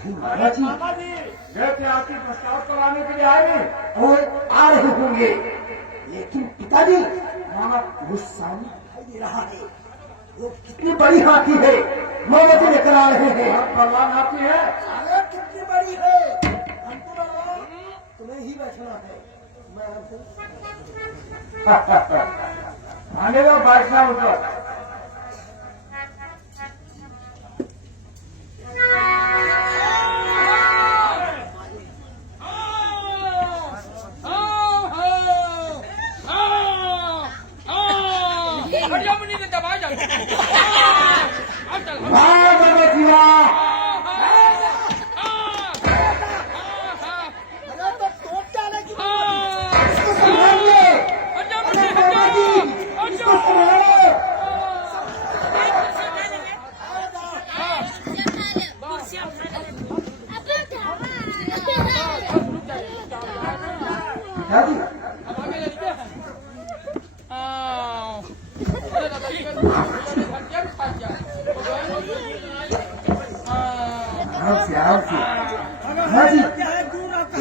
मामा जी कहते आपकी प्रस्ताव को लाने के लिए आएंगे और आ रहे होंगे, लेकिन पिताजी वो सामने दिखाई दे रहा है, वो कितनी बड़ी हाथी है, मामा जी लेकर आ रहे हैं। भगवान हाथी है। अरे कितनी बड़ी है, हमको बाबा तुम्हें ही बैठना है। मैं आने दो, बैठना ऊपर।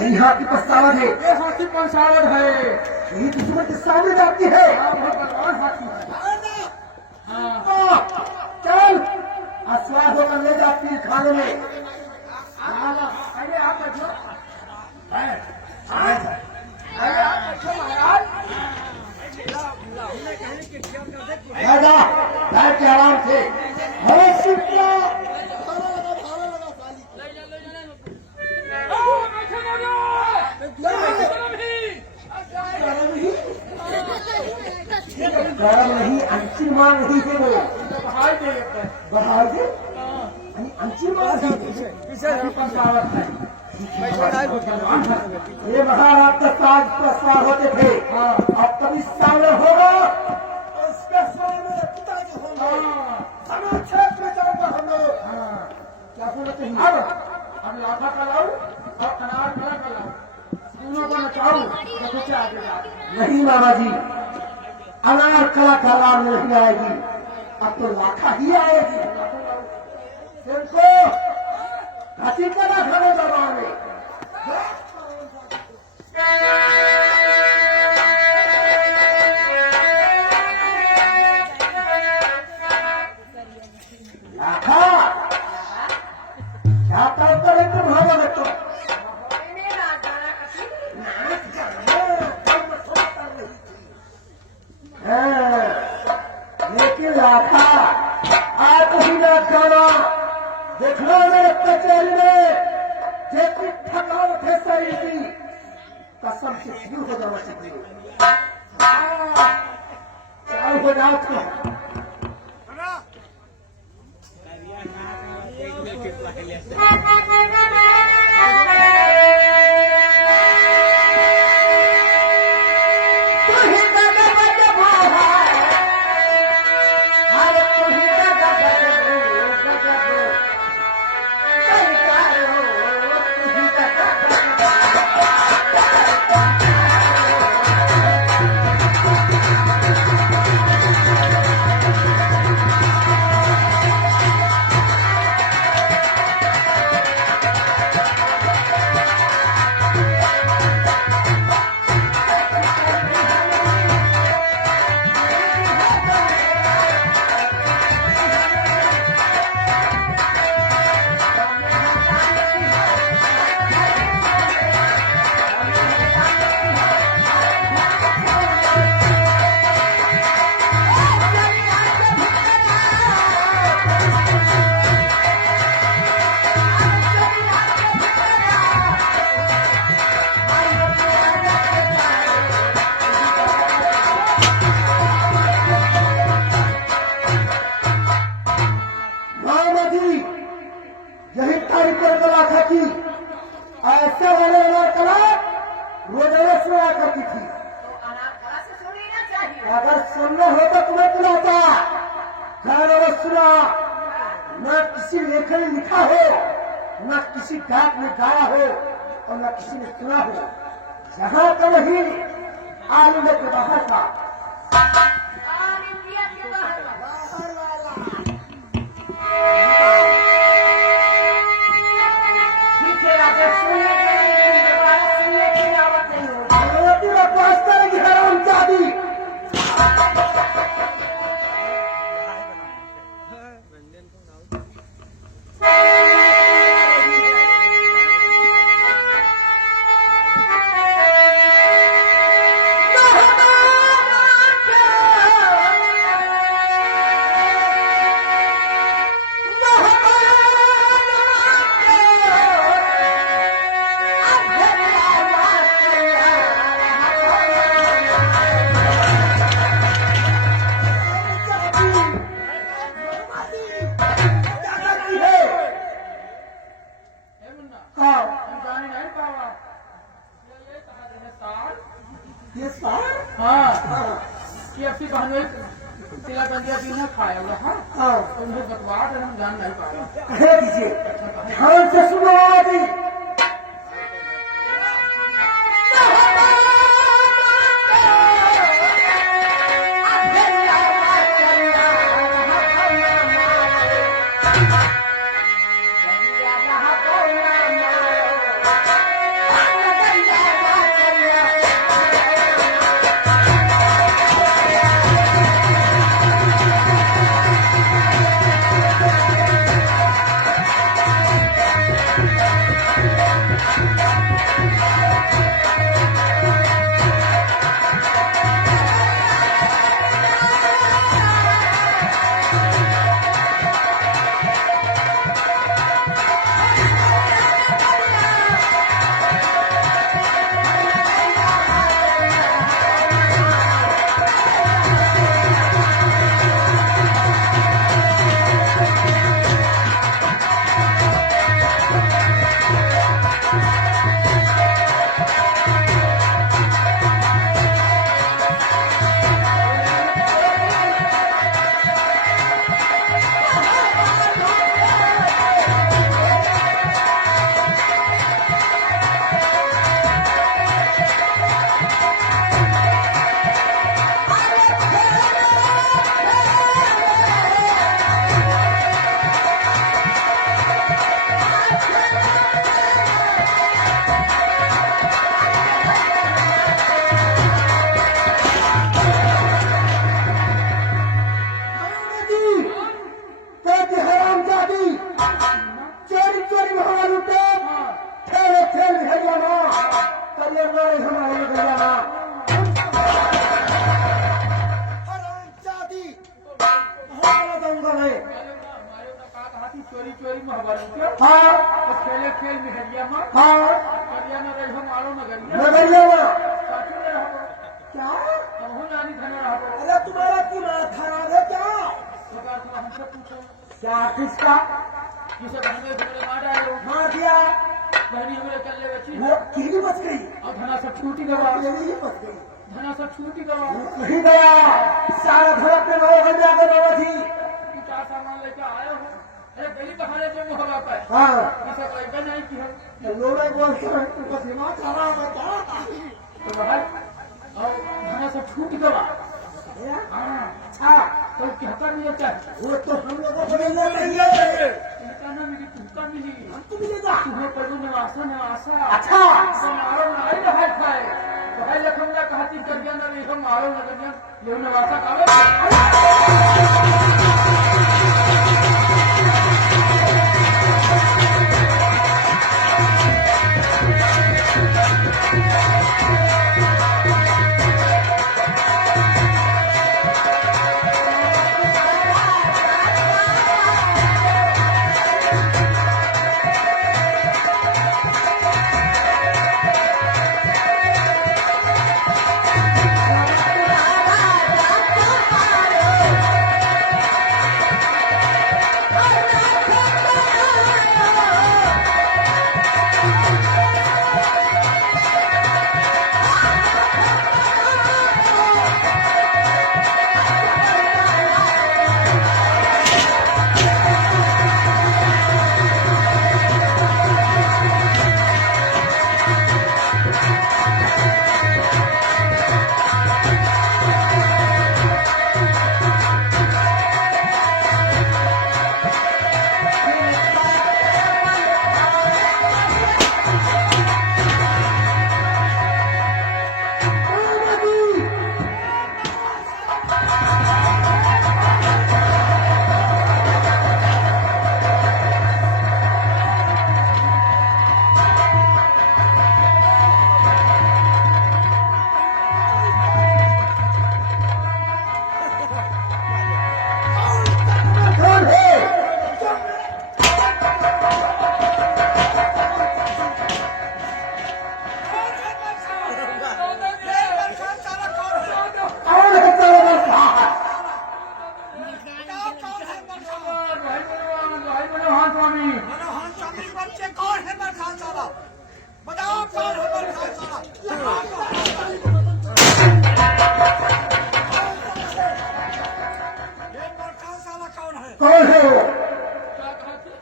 यहाँ की प्रस्तावक है, ये हाथी पंचावट है। यही दुश्मन के सामने जाती है। भगवान हाथी है। चल आश्वास होकर ले जा पीर खाने में। अरे आप बैठो। अरे आप बैठो महाराज। राजा बैठ के आराम से। हरे शिवला गरम नहीं, अंचिल मांग रही है वो। बढ़ा दे अंचिल मांग रही है। ये महाराज का साज प्रस्ताव होते थे, अब कभी सामने होगा उसके सामने पिताजी होंगे। हमें क्षेत्र में जाऊंगा हम लोग। क्या बोलते हैं? अब लाफा का लाऊं और कनार का लाऊं, दोनों को नचाऊं तो कुछ आगे जा। नहीं मामा जी, अनार कला का लाभ नहीं आएगी, अब तो लाखा ही आएगी। इनको घाटी का ना खाने दबाव में लाखा क्या तर्क करेंगे भागा बेटो। लेकिन लाखा आप ही ना गाना देखना मेरे कचहरी में जैसी थकावट है शरीर की, कसम से शुरू हो जाना चाहिए। चालू हो जाओ तो यही तारीख पर लाखा की ऐसे वाले अनार कला रोजाना सुनाया करती थी। अगर सुनना हो तो तुम्हें बुलाता, गाना सुना, न किसी लेखक ने लिखा हो, न किसी गायक ने गाया हो और न किसी ने सुना हो। जहां का वही आल इंडिया के बाहर था। मेहंदी अभी न खाया रहा हाँ तो मुझे बतवा दे हम जान नहीं पा रहा कह दीजिए ध्यान से सुनो आदि चोरी चोरी में हवा हाँ खेले खेल में हरिया में हाँ हरिया में रही मारो नगरिया नगरिया में साथी में रहो क्या कहूँ नानी धने रहो अरे तुम्हारा की खराब है क्या सरकार तुम हमसे पूछो क्या किसका जिसे बहने घोड़े मार डालो मार दिया बहनी हमें कर ले बची वो कीड़ी बच गई और धना सब छूटी गवा ये बच गई धना सब छूटी गवा नहीं गया सारा घर अपने घरों में जाकर रहा थी तू क्या सामान लेके आया हो अरे गली बहाने पे मुँह हवा पाए हाँ इसे पैसा नहीं किया लोग बोलते हैं तुमका दिमाग खराब है क्या तो बाहर और धना सब छूट गवा हाँ अच्छा तो क्या कर लिया चाहे वो तो हम लोगों को मिलना चाहिए इनका ना मिली तुमका मिली हमको मिलेगा तुम्हें पढ़ू नवासा नवासा अच्छा तो मारो ना आई रहा खाए तो है लखन का कहती कर दिया ना देखो मारो ना कर दिया ये नवासा कावे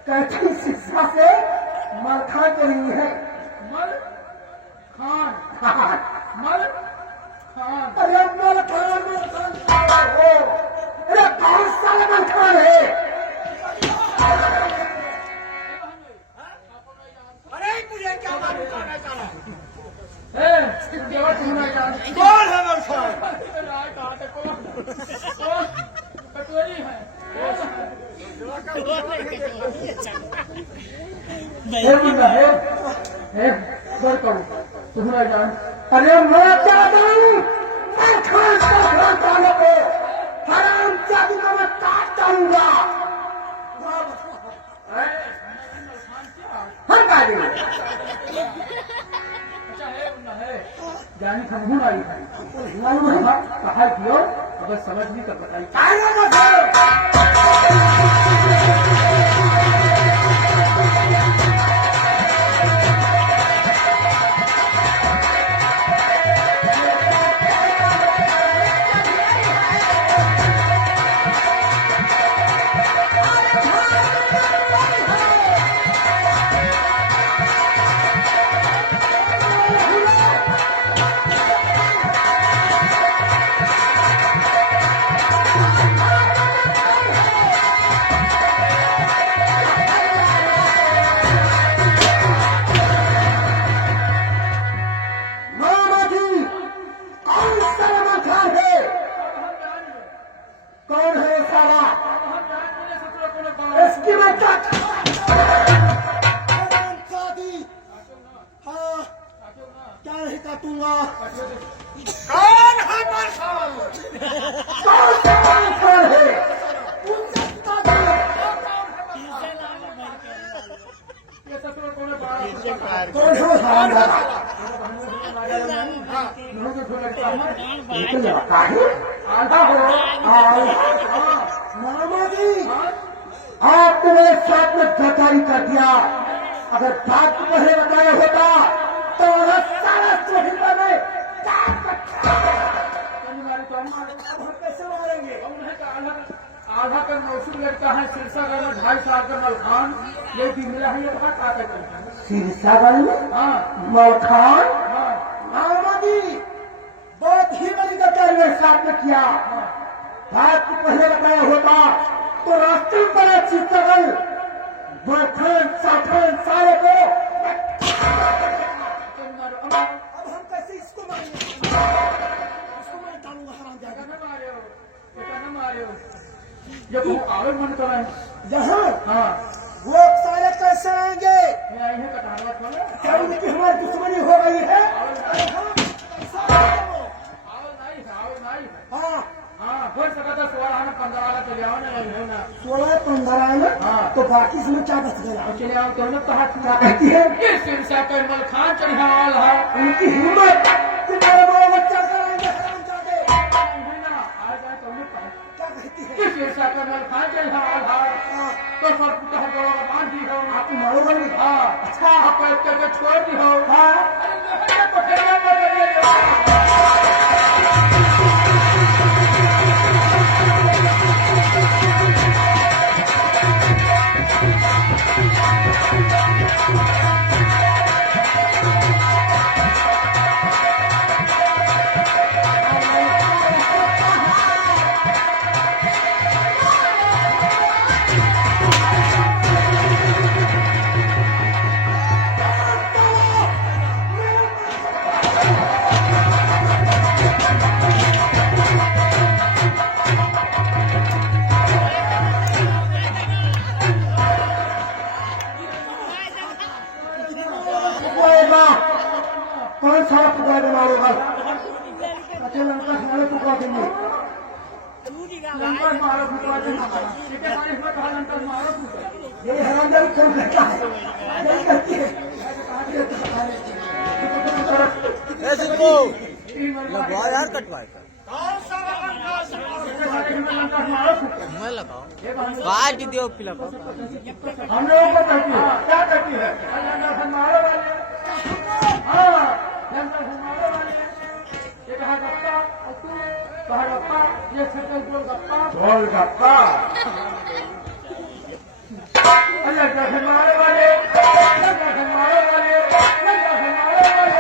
कैथी शिक्षा से मलखान के लिए है। मल खान मल खान अरे मलखान हो, अरे कौन सा मलखान है? अरे मुझे क्या मालूम कौन है कौन है? देवर तुम्हारा जान कौन है मलखान? राय कहा थे कौन कटोरी है तुम्हारा जान। अरे मैं क्या करूं? मलखान वालों को हराम जाति को मैं काट डालूंगा। हम काटेंगे। अच्छा है उन्ना है जानी खंगून आई है मालूम है कहा कियो अगर समझ नहीं कर बताई मामा जी, कौन सा मलखान है? कौन है ये सारा? इसकी मैं क्या हाँ क्या नहीं काटूंगा। कौन है मलखान? कौन सा मलखान है? कौन है वो हरामजादा? निकल जाओ, काहे? आधा हो मामा जी, आपने मेरे साथ में गद्दारी कर दिया। अगर बात को पहले बताया होता तो सारा सोहिबा में कैसे मारेंगे? आधा कर मौसम लड़का है सिरसा का 2.5 साल का मलखान ये भी मिला है ये कहा ताकत है सिरसागढ़ में हाँ मलखान? हाँ मामा जी, बहुत ही बड़ी गद्दारी मेरे साथ में किया। बात को पहले बताया होता तो रास्ते पर चित्रगढ़ मलखान साठान सालों को अब हम कैसे इसको मारेंगे? इसको मैं डालूंगा हरामजादा। जब वो आवे मन कर रहे हैं यहाँ हाँ वो साले कैसे आएंगे? मैं आई है कटावा खोले क्या उनकी हमारी दुश्मनी हो गई है? हाँ, हाँ हो सकता था 16 में 15 का चले आओ ना नहीं ना 16-15 में हाँ। तो बाकी इसमें क्या बच गया? और चले आओ तो ना कहा क्या कहती है? ये सिरसा का मलखान चढ़ावाल है उनकी हिम्मत कि मेरे बाबा बच्चा कराएंगे हरामजादे। नहीं ना आ जाए तो ना कहा क्या कहती है? ये सिरसा का मलखान चढ़ावाल है हाँ, तो सब कह दो बांध दी हो आपको मालूम नहीं? हाँ अच्छा। आप करके छोड़ दी हो हाँ, अरे तो फिर कौन सारा टुकड़ा बना होगा? अच्छा लंका सारे टुकड़ा देंगे। लंका मारो फुटवा देना इनके बारे में कहा लंका मारो ये हरामजादी कौन कहता है? यही कहती है। यार कटवाए कौन सा लंका मारो मैं लगाओ बाहर की दियो पिला को हम लोगों को कहती है क्या कहती है लंका मारो वाले हाँ लंका मारो वाले ये कहा गप्पा और तू कहा गप्पा ये छक्के गोल गप्पा अल्लाह का मारे वाले, अल्लाह का मारे वाले, अल्लाह का मारे वाले।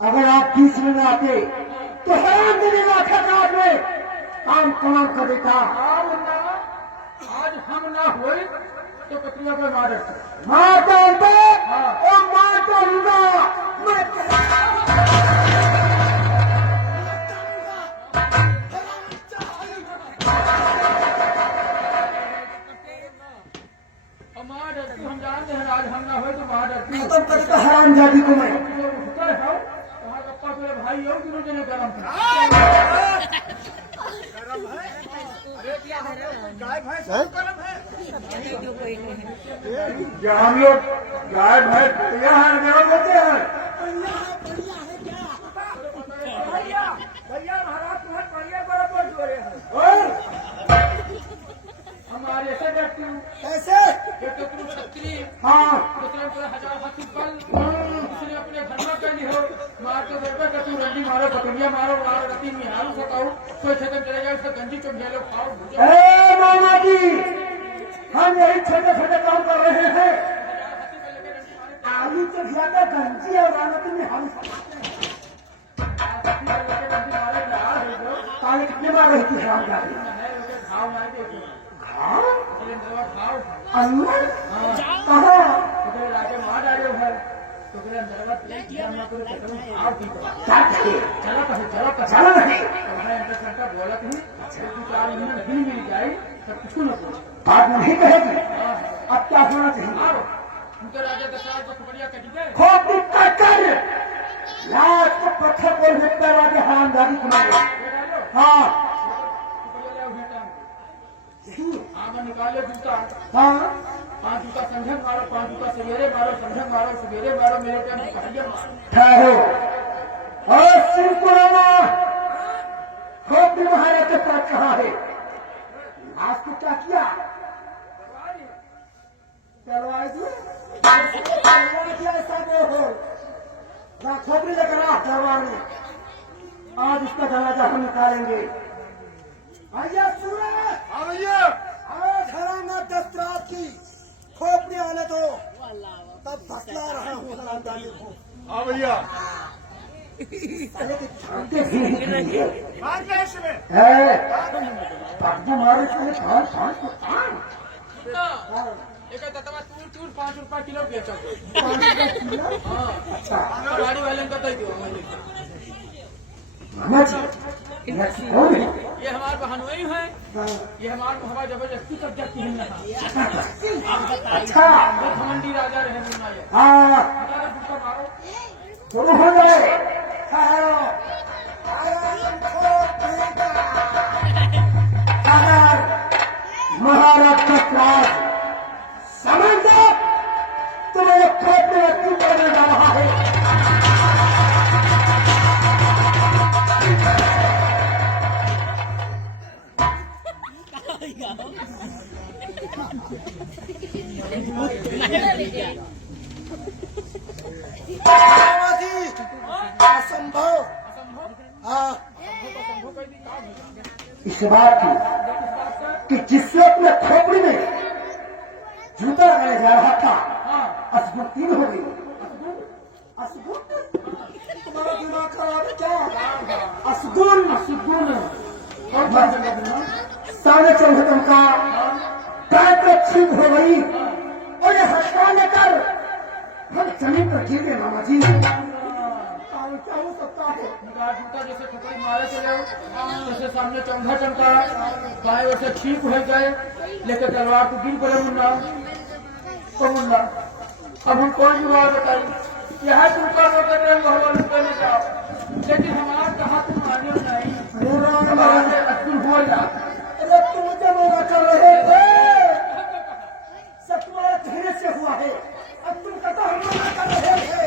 अगर आप बीच में आते तो हैरान देने लाखा काट में काम तमाम कर देता। आज हम ना हुए तो कतरिया पे मारे मार डालते और मार डालूंगा मैं। हमारे हम जानते हैं आज हम ना हुए तो मार डरती खत्म करेगा हराम जाति को मैं। वहाँ गप्पा मेरे भाई हो कि मुझे नहीं गरम था। गाय भैंस को गरम है। क्या हम लोग गाय भैंस बढ़िया है गरम होते हैं? भैया महाराज तुम्हारे बढ़िया बराबर जोड़े हैं। हमारे ऐसे व्यक्ति कैसे? एक तो तुम छत्री, हाँ दूसरे पर हजार हाथी बल, दूसरे अपने घर में कर हो मार के देवे कि तू रंडी मारो पतंगिया मारो मारो रती निहारू सकाओ कोई छतन चलेगा उसका गंजी चुप लो खाओ भूजो। ए मामा जी, हम यही छोटे छोटे काम कर रहे हैं। आलू से ज्यादा गंजी और रानती में हम काले कितने मार रही थी हराम जाति। घाव मार दे हाँ घाव अंदर कहाँ? राजे मार डाले है तो फिर अंदर किया हम लोग घाव की क्या कहे? चला तो चलो नहीं का बोलत ही तू 4 महीने भी मिल जाए तो कुछ न बोल बात नहीं कहेगी। अब क्या होना चाहिए? मारो उनके राजा दशरथ को टुकड़िया कट गए खूब दिक्कत कर लाश को पत्थर को लिपटा वाले हरामजादी को मारो। हाँ आगे निकाले जूता हाँ 5 जूता संझन मारो 5 जूता सवेरे मारो संझन मारो सवेरे मारो मेरे टाइम कहिए मारो ठहरो और सिर पुराना खोपड़ी महाराज के पास कहाँ है? आज को क्या किया? चलवाई दी ऐसा वो हो ना खोपड़ी लेकर आ दरबार में। आज इसका जनाजा हम निकालेंगे। भैया सुना हाँ भैया आज हराना 10 रात की खोपड़ी आने दो तब फसला रहा हूँ हरामजादी को। हाँ भैया जानते भी नहीं है। मार गए इसमें पक्का मारे पहले पाँच को एक ततवा चूर 5 रुपया किलो बेचो अच्छा गाड़ी वाले का दे दो मामा जी यह कौन है? ये हमारे बहनोई है ये हमारे हवा जबरदस्ती तक जाती है अच्छा घमंडी राजा रहे मुन्ना ये हाँ हमारे फुटकर मारो शुरू हो जाए। ठहरो अगर महाराज का क्लास समझ दो तुम्हें खोपड़ी में क्यों करने जा रहा है? असंभव। हाँ इस बात की कि जिससे अपने खोपड़ी में जूता लगाने जा रहा था असगुन 3 हो गई। असगुन तुम्हारा दिमाग खराब है क्या? असगुन साढ़े 14 का पैर पे छीन हो गई और ये हटका लेकर हम जमीन पर गिर गए। मामा जी कारण क्या हो सकता है? इनका जूता जैसे ठोकरी मारे चले जैसे सामने चौंधा चमका पाए वैसे ठीक हो गए लेकर तलवार को गिर पड़े मुन्ना। तो मुन्ना अब हम कौन सी बात बताई यह तुमका रोके मोहब्बत लुटने जाओ लेकिन हमारा कहा तुम मानो नहीं। अरे राम राम। हमारे अब्दुल हुआ जा अरे तुम मुझे मौका कर रहे थे, सब तुम्हारा कहने से हुआ है। अब तुम कहता हम मौका कर रहे थे।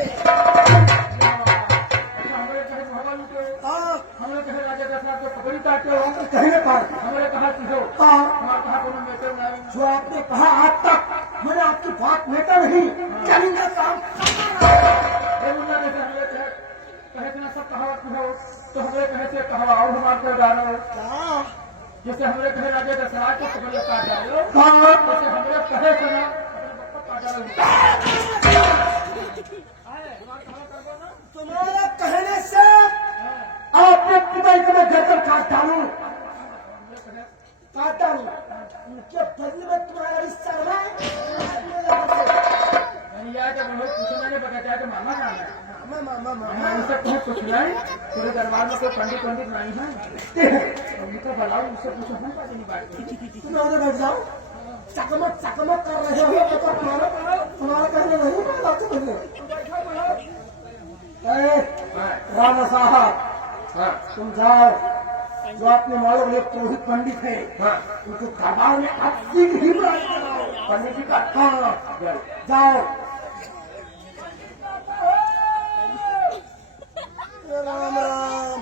हमारे कहे मोहब्बत लुटे हाँ, हमें कहे राजा दशरथ को पकड़ी काटे हो कहने पर हमारे कहा तुझो हाँ, हमारा कहा कोनो मेटर नहीं। जो आपने कहा आज तक मैंने आपकी बात मेटा नहीं, चलेंगे काम। ये मुन्ना जैसे हमें कहे थे ना सब कहा तुझो तो हमारे कहे थे कहा और हमारे जानो क्या? जैसे हमारे कहे राजा दशरथ को पकड़ काट डालो हाँ, जैसे हमारे कहे थे ना काट डालो। तुम्हारे कहने से आपने पिता को मैं घर पर काट डालूं, काट डालूं। उनके बदले में तुम्हारा रिश्ता है। यार जब बहुत कुछ मैंने बताया कि मामा जाना है मामा मामा उनसे कहे कुछ नहीं पूरे दरबार में कोई पंडित नहीं है उनका भलाओ उनसे पूछो हम का नहीं बात तुम आगे बैठ जाओ। चकमक चकमक कर रहे हो तो तुम्हारा कहने नहीं बोला तुमने। राणा साहब तुम जाओ, जो अपने मालूम एक पुरोहित पंडित है उनको दरबार में आप शीघ्र ही बुलाए पंडित जी का। हाँ जाओ। राम राम,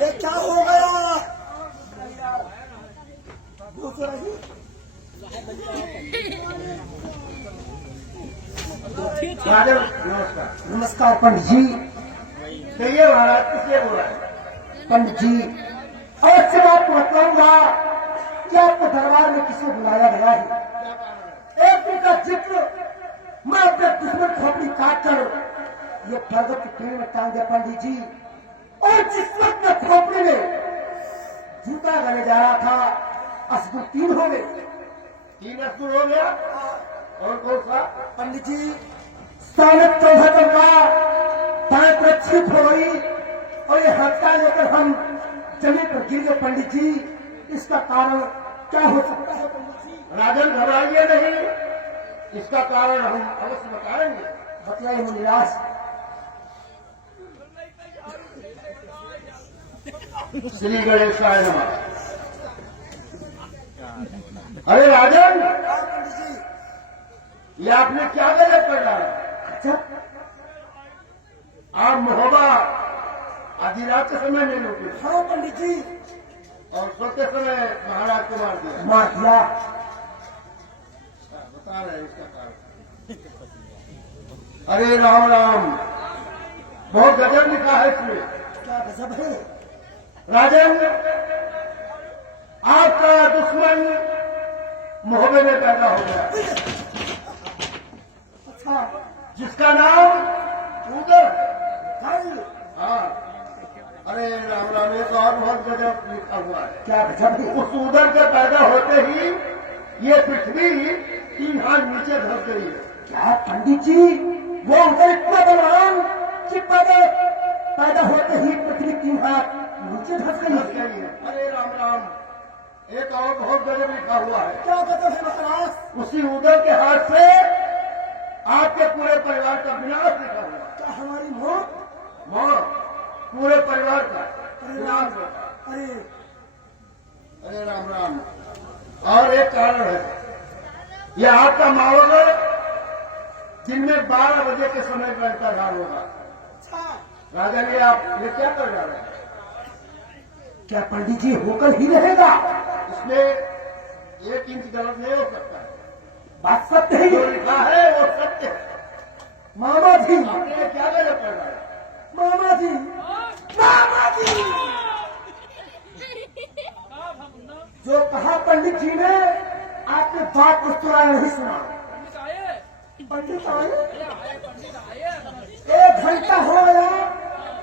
ये क्या हो गया? दूसरा ही राजा नमस्कार। नमस्कार पंडित जी। कहिए महाराज किसलिए बोला है? पंडित जी अवश्य बात बताऊंगा कि आपको दरबार में किसे बुलाया गया है। एक दिन का जिक्र मैं अपने दुश्मन खोपड़ी काट कर ये पर्वत के पेड़ में टांग दिया पंडित जी। और जिस वक्त मैं खोपड़ी में जूता लगाने जा रहा था असुर 3 हो गए। 3 असुर हो गया और कौन सा? पंडित जी साढ़े 14 का दांत रक्षित हो गई और ये हत्या लेकर हम जमीन पर गिर गए। पंडित जी इसका कारण क्या हो सकता है? पंडित जी राजन घबराइए नहीं, इसका कारण हम अवश्य बताएंगे। बतलाइए मुनिराज। श्री गणेशाय नमः। अरे राजन पंडित जी ये आपने क्या गलत कर डाला? अच्छा आप महोबा आधी रात के समय नहीं लूटे हाँ पंडित जी और सोते समय महाराज को मार दिया। मार दिया। बता रहे हैं इसका कारण। अरे राम राम, बहुत गजब लिखा है इसमें। क्या गजब है? राजन आपका दुश्मन मोहबे में पैदा हो गया अच्छा जिसका नाम उदर। कल हाँ अरे राम राम, ये तो और बहुत गजब लिखा हुआ है। क्या गजब है? उस उदर के पैदा होते ही ये पृथ्वी 3 हाथ नीचे धस गई है। क्या पंडित जी वो उधर इतना बलवान कि पैदा होते ही पृथ्वी 3 हाथ नीचे धस धस गई। गई है। अरे राम राम, एक और बहुत गजब लिखा हुआ है। क्या गजब है महाराज? उसी उदर के हाथ से आपके पूरे परिवार का विनाश लिखा हुआ है। क्या हमारी मौत? मौत पूरे परिवार का अरे विनाश राम, होगा। अरे अरे राम राम, और एक कारण है, यह आपका मावगर दिन में 12 बजे के समय का इंतजार होगा। अच्छा राजा जी आप ये क्या कर रहे हैं? क्या पंडित जी होकर ही रहेगा? इसमें 1 इंच गलत नहीं हो सकता है। बात सत्य है। जो लिखा है वो सत्य है। मामा जी, आपने ये क्या गलत कर रहा है? मामा जी, मामा जी, जो कहा पंडित जी ने आपने बात को सुनाया नहीं सुना। पंडित आए 1 घंटा हो गया,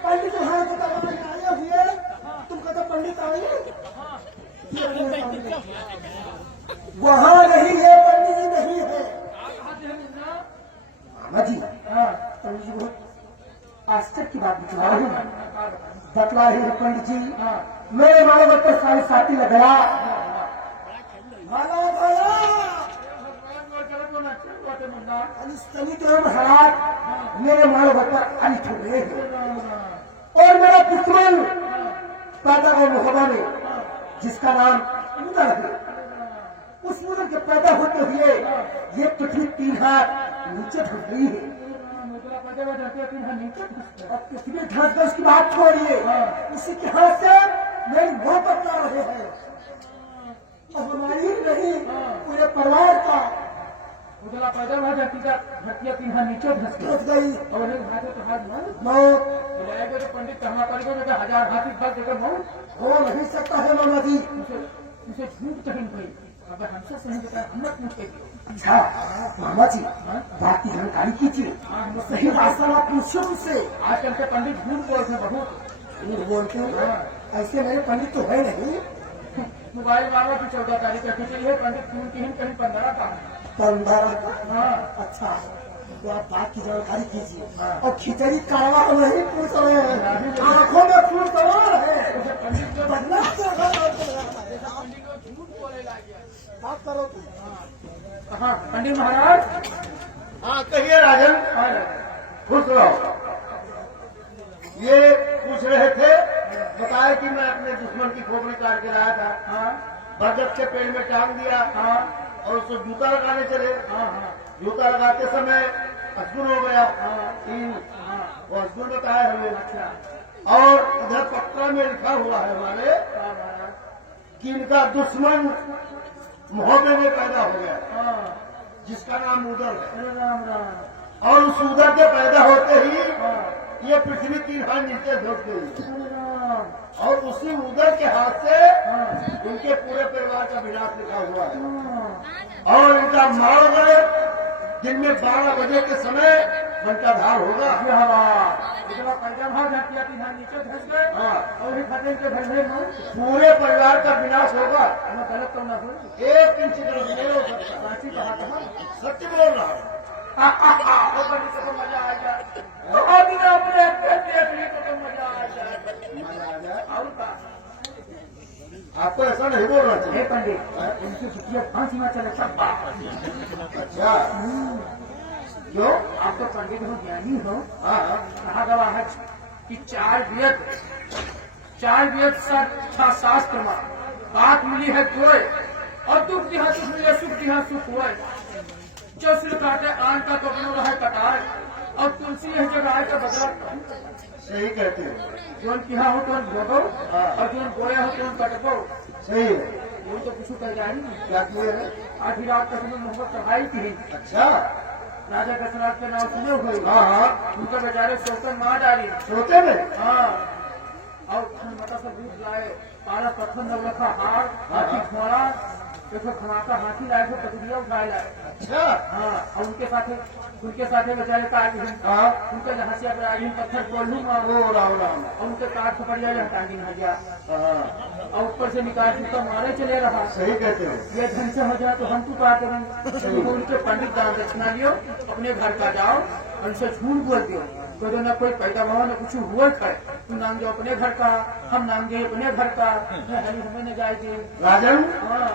पंडित वहां को दरबार में आए हुए, तुम कहते पंडित आए वहां नहीं है, पंडित जी नहीं है। मामा जी पंडित जी बहुत आश्चर्य की बात बतलाही बतलाही पंडित जी मेरे मानो तो सारी साथी लगाया मानो आणि समित्र महाराज मेरे मानो पर अली ठुरे और मेरा दुश्मन पैदा हुआ मोहब्बा में जिसका नाम उदर है उस उदर के पैदा होते हुए ये पृथ्वी 3 हाथ नीचे ढल गई है और पृथ्वी धंस कर उसकी बात छोड़िए उसी के हाथ से मेरी मौत बता रहे हैं और हमारी ही नहीं पूरे परिवार का उजला पैदा हुआ जाती का हत्या 3 हाथ नीचे धंस गई और एक हाथ तो हाथ मौत मौत बुलाएगा तो पंडित कहना पड़ेगा कि 1000 हाथ की बात देकर मौत हो नहीं सकता है मामा जी उसे झूठ कहीं गई अब हमसे सही बता हम मत पूछे अच्छा मामा जी बात की जानकारी कीजिए सही भाषा में पूछो मुझसे आजकल के पंडित झूठ बोलते हैं बहुत झूठ बोलते हैं ऐसे मेरे पंडित तो है नहीं मोबाइल मांगो की 14 तारीख का खिचड़ी है पंडित खून की हिंद कहीं 15 का 15 का हाँ अच्छा तो आप बात की जानकारी कीजिए और खिचड़ी कारवा नहीं पूछ रहे हैं आंखों में खून सवार है पंडित जो बदला पंडित को झूठ बोले लगे बात करो तुम हाँ पंडित महाराज हाँ कहिए राजन खुश रहो ये पूछ रहे थे बताया कि मैं अपने दुश्मन की खोपड़ी काट के लाया था हाँ बरगद के पेड़ में टांग दिया हाँ और उसको जूता लगाने चले हाँ हाँ जूता लगाते समय अश्विन हो गया तीन हाँ वो अश्विन बताया हमें अच्छा और इधर पत्रा में लिखा हुआ है हमारे हाँ महाराज कि इनका दुश्मन मोहब्बे में पैदा हो गया हाँ जिसका नाम उदर है अरे राम राम और उस उदर के पैदा होते ही हाँ ये पृथ्वी 3 हाथ नीचे धस गई अरे राम और उसी उदर के हाथ से हाँ उनके पूरे परिवार का विनाश लिखा हुआ है हाँ और इनका मार गए दिन में 12 बजे के समय घंटाधार होगा ये हवा इतना पैदा भाग हत्या 3 हाथ नीचे धस गए हाँ और ये खतरे के घर में मौत पूरे परिवार का विनाश होगा मैं गलत तो ना बोल एक इंच गलत नहीं हो सकता सांची कहा था सत्य बोल रहा हूँ तो पंडित को मजा आ जाए तो आदमी अपने देख ली तो मजा आ जाए और का आपको ऐसा नहीं बोलना हे चाहिए पंडित उनकी छुट्टियां फांसी में चले सब अच्छा क्यों आप तो पंडित हो ज्ञानी हो हाँ हाँ कहा गवा है कि 4 वेद शास्त्र में बात मिली है कोई और दुख की हाथ मिले सुख की हाथ सुख हुए जो सिर काटे आन का तो अपनों रहे कटाए और तुलसी है जगाए का बदला सही कहते हो जोन किहा हो तो भोगो और जोन बोया हो तो कटको सही है वो तो कुछ कह जा रही क्या किए हैं आधी रात तक में मोहब्बत चढ़ाई थी अच्छा राजा दशरथ के नाम सुने हुए हाँ हाँ उनका बेचारे सोकर मार डाली सोते में हाँ और माता से दूध लाए पारा पत्थर न रखा हार हाथी घोड़ा एक धमाका हाथी लाए थे पटुरिया उठाए लाए अच्छा हाँ और उनके साथ बेचारे का आगे हाँ उनके हंसिया पर आगे पत्थर बोलू ओ राम राम और उनके काट से पड़ जाए हटांगी न गया हाँ और ऊपर से निकाल जूता मारे चले रहा सही कहते हो ये ढंग से हो जाए तो हम तो क्या करें उनके पंडित दान दक्षिणा लियो अपने घर का जाओ और उनसे झूठ बोल दियो तो न कोई पैदा भाव न कुछ हुआ है तुम नाम दो अपने घर का हम नाम दे अपने घर का हमें न जाएगी राजन हाँ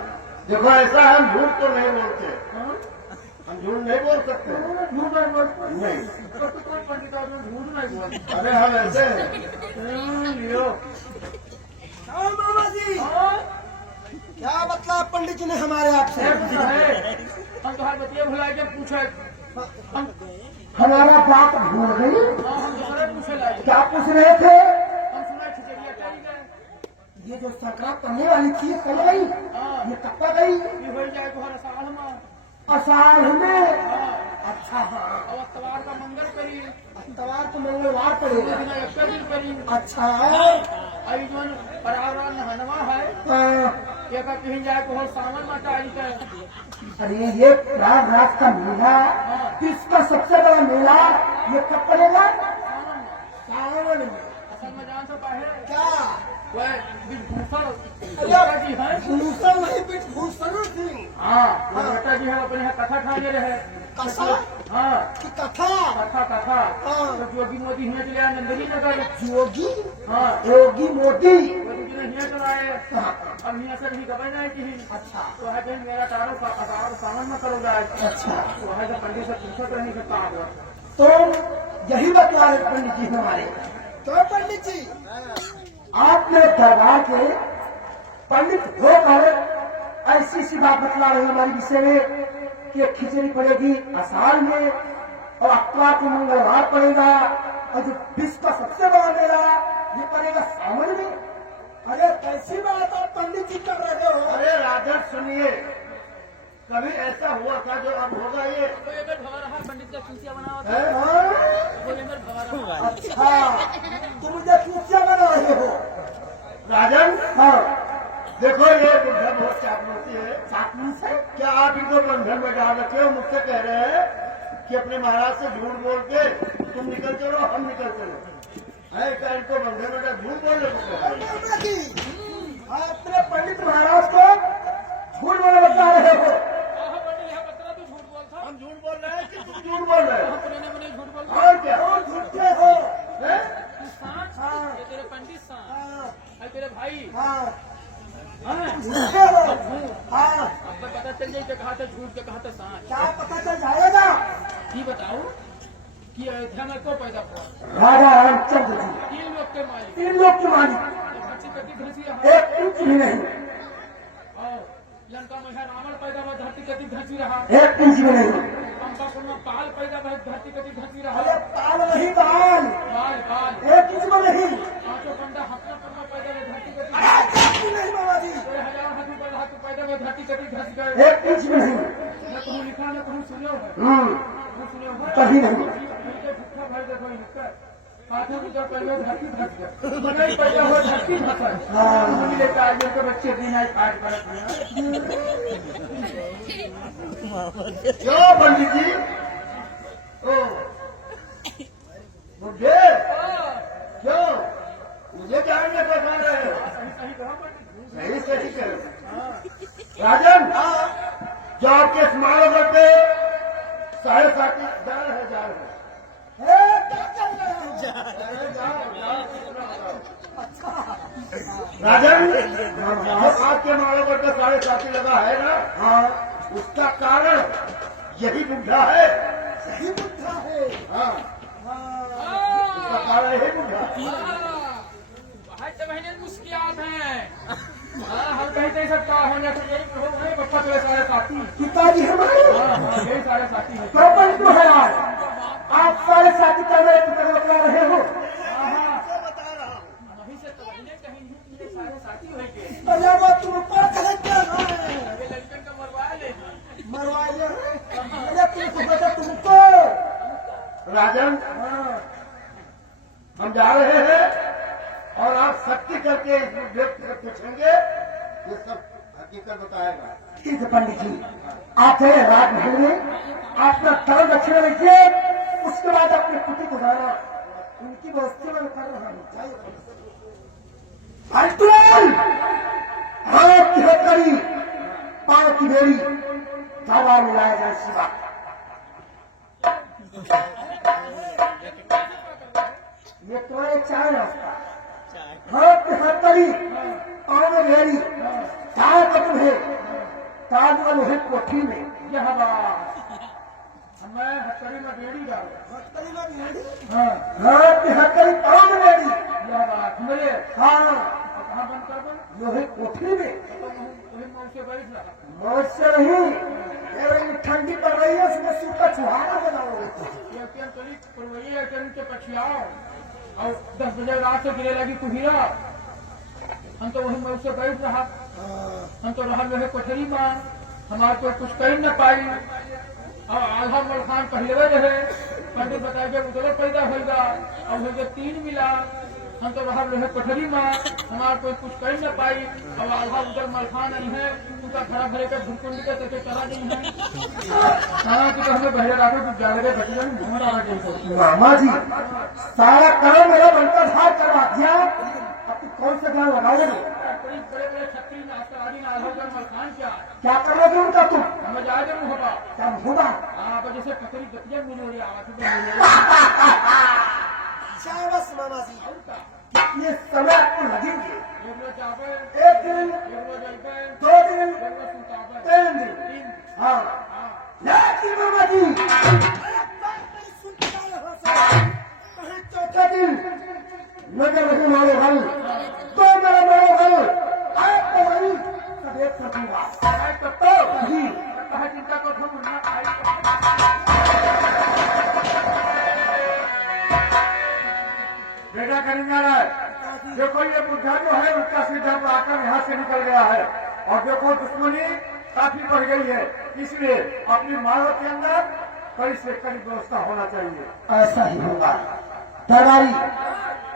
देखो ऐसा हम झूठ तो नहीं बोलते हाँ हम झूठ नहीं बोल सकते झूठ नहीं बोलते नहीं तो कोई पंडित आदमी झूठ नहीं बोलते अरे हम ऐसे हैं लियो हाँ मामा जी हाँ क्या मतलब पंडित जी ने हमारे आपसे हम तुम्हारे बतिया भुला के पूछे हम हमारा बात भूल गई दूसरे पूछे लाए क्या पूछ रहे थे हम सुना खिचड़िया चली गए ये जो संक्रांत करने वाली चीज कल गई हाँ ये कब तक गई ये हो जाए तुम्हारा साल में अषाढ़ में हाँ अच्छा हाँ और अतवार का मंगल करी इतवार को मंगलवार दो पड़ेगा दिन एक दिन करी अच्छा अभी जो पर्यावरण नहनवा है ये का कहीं जाए तो हम सावन में टाइम कर अरे ये प्रयागराज का मेला विश्व का सबसे बड़ा मेला ये कब पड़ेगा सावन में असल में जान सकता है क्या वह विभूषण जी है भूषण नहीं विभूषण सिंह हाँ वो बेटा जी है अपने यहाँ कथा खाने रहे कसा हाँ की कथा कथा कथा हाँ। तो जोगी मोदी हिया चले आए नंदनी नगर योगी हाँ योगी मोदी मोदी जी ने हिया चलाए अब हिया से भी दबाई नहीं की अच्छा तो है कहीं मेरा अठारह सावन में करो जाए अच्छा तो है तो पंडित से पूछत रही कि कहाँ हुआ तो यही बतला रहे पंडित जी हमारे तो पंडित जी आपने दरबार के पंडित होकर ऐसी सी बात बतला रहे हमारे विषय में कि एक खिचड़ी पड़ेगी आषाढ़ में और अक्टूबर को मंगलवार पड़ेगा और जो विश्व का सबसे बड़ा मेला ये पड़ेगा सावन में। अरे कैसी बात आप पंडित जी कर रहे हो? अरे राजन सुनिए, कभी ऐसा हुआ था जो अब होगा ये? पंडित का चूसिया बना हाँ? अच्छा तुम मुझे चूतिया बना रहे हो? राजन हाँ देखो ये बुढ़ा बहुत चापलूसी है। चापलूस है? क्या आप इनको बंधन में डाल रखे हो? मुझसे कह रहे हैं कि अपने महाराज से झूठ बोल के तुम निकल चलो, हम निकल चलो। है क्या इनको बंधन में डाल झूठ बोल रहे हो? अपने पंडित महाराज को झूठ बोले बता रहे हो? हम झूठ बोल रहे हैं कि तुम झूठ बोल रहे हो? झूठ बोल और क्या? और झूठे हो? हैं? हाँ तेरे पंडित हाँ तेरे भाई हाँ हाँ झूठे हो? हाँ अब तो पता चल जाए कि कहा था झूठ के कहा था सांच क्या पता चल जाएगा? ये बताओ कि अयोध्या में को पैदा हुआ? राजा रामचंद्र जी 3 लोग के मालिक 3 लोग के मालिक, धरती कति धरती एक इंच भी नहीं, और लंका में है रावण पैदा हुआ धरती कति धरती रहा। एक इंच भी नहीं। अंबापुर में पाल पैदा हुआ धरती कति धरती रहा। अरे पाल नहीं बाल, बाल बाल एक इंच में नहीं। पांचों पंडा हफ्तापुर में पैदा हुआ धरती कति अरे एक इंच भी नहीं बाबा जी, 1000 हाथी पैदा हाथी पैदा हुआ धरती कति धस गए। एक इंच भी नहीं। न कहूँ लिखा न कहूँ सुनो है सुनो है कभी नहीं। भूखा भाई देखो इनका हाथों की तरफ पहले धरती धस गया बनाई पैदा हुआ धरती धसा हाँ। मिले का आगे के बच्चे दिन आज फाट पड़त क्यों पंडित जी? ओ बुढ़े क्यों मुझे जानने को जा रहे हो? सही सही कह रहे हो। राजन जो आपके स्मारक पे 7.5 जा रहे हैं ए, क्या चल रहा है? राजन जो आपके मालों पर 7.5 लगा है ना, हाँ उसका कारण यही बुढ़ा है। सही बुद्धा है। हाँ उसका कारण यही बुढ़ा है। महीने मुश्किल है हर कहीं नहीं सकता होने से यही हो गए बच्चा तो 7.5 पिताजी हमारे यही 7.5 है। प्रपंच को है आज आप 7.5 कर रहे पिता बता रहे हो? वहीं से तो महीने कहीं नहीं 7.5 होंगे। अरे वो तुम ऊपर कहीं क्या है? अबे लड़कन का मरवा ले मरवाइए। अरे तुमको बता तुमको। राजन हम जा रहे हैं और आप शक्ति करके इस व्यक्ति से पूछेंगे, ये सब हकीकत बताएगा। ठीक है पंडित जी, आप है राजमहल में अपना धर्म दक्षिण लीजिए, उसके बाद अपनी कुटी को जाना, उनकी व्यवस्था में कर रहा हूँ। अंतुरल हाथ की हथकड़ी पांव की बेड़ी धावा मिलाया जाए शिवा। ये तो है चाय नाश्ता। हाथ की हथकड़ी पांव में बेड़ी चाय कप है ताज वाले है कोठी में। यह बात मैं हथकड़ी में बेड़ी डालूं। हथकड़ी में बेड़ी? हाँ हाथ की हथकड़ी पांव में बेड़ी। यह बात मेरे हाँ कहाँ बंद कर दो जो है कोठी में। वही मुंह से बैठ रहा मौज से नहीं, ये ठंडी पड़ रही है, उसमें सूखा छुहारा बनाओ। के पछियाओ और 10 बजे रात से गिरे लगी कुहिरा। हम तो वही मुंह से बैठ रहा, हम तो रहल रहे कोठरी में, हमारे को कुछ कर न पाई और आल्हा मलखान पहले रहे पंडित बताए के उधर पैदा होगा और मुझे 3 मिला। हम तो रहल रहे कोठरी में, हमारे कोई कुछ कर न पाई और आल्हा उधर मलखान नहीं है, उनका खड़ा भरे के भूकुंड के तके चला नहीं है। हाँ कि तो हमें बहरे राखो कुछ जाने घटिया घूम रहा है। मामा जी सारा काम मेरा बनता धार करवा दिया, अब तू कौन सा गान लगाओगे? बड़े बड़े छत्री नाश्ता आदि ना आल्हा उधर मलखान क्या क्या करोगे उनका तुम? समझ आ गया होगा तब होगा हाँ पर जैसे ककरी गतिया मिल रही आवाज में शाबाश मामा जी ये समय आपको लगेंगे एक रोज जावे एक दिन एक रोज जावे 2 दिन एक रोज सुतावे 3 दिन हाँ लेकिन मामा जी कहीं चौथे दिन नजर नहीं मारो हल तो मेरा मारो हल आपको वही सब एक कर दूंगा तो जी कहा चिंता को हम मुन्ना खाई बेटा करेंगे रहा है देखो ये बुद्धा जो है उसका सीधा आकर यहाँ से निकल गया है और देखो दुश्मनी काफी बढ़ गई है इसलिए अपनी मानव के अंदर कड़ी से कड़ी व्यवस्था होना चाहिए ऐसा ही होगा दरबारी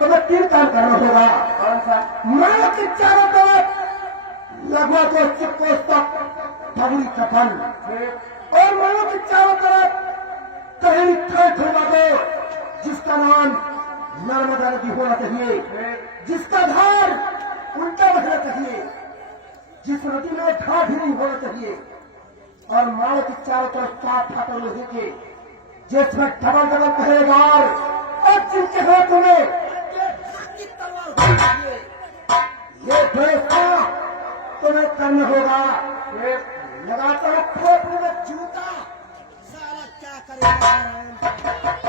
तुम्हें 3 काम करना होगा कौन सा मानो के चारों तरफ लगवा दो चिपको तक भगुरी कफन और मानो के चारों तरफ कहीं ठंड ठुलवा दो जिसका नाम नर्मदा नदी होना चाहिए जिसका धार उल्टा बहना चाहिए जिस नदी में घाट ही नहीं होना चाहिए और मानो के चारों तरफ 7 फाटक लोहे के जिसमें डबल डबल पहरेदार और जिनके हाथों में तलवार होनी चाहिए ये फैसला तुम्हें करना होगा लगातार खोपड़ी में जूता साला क्या करेगा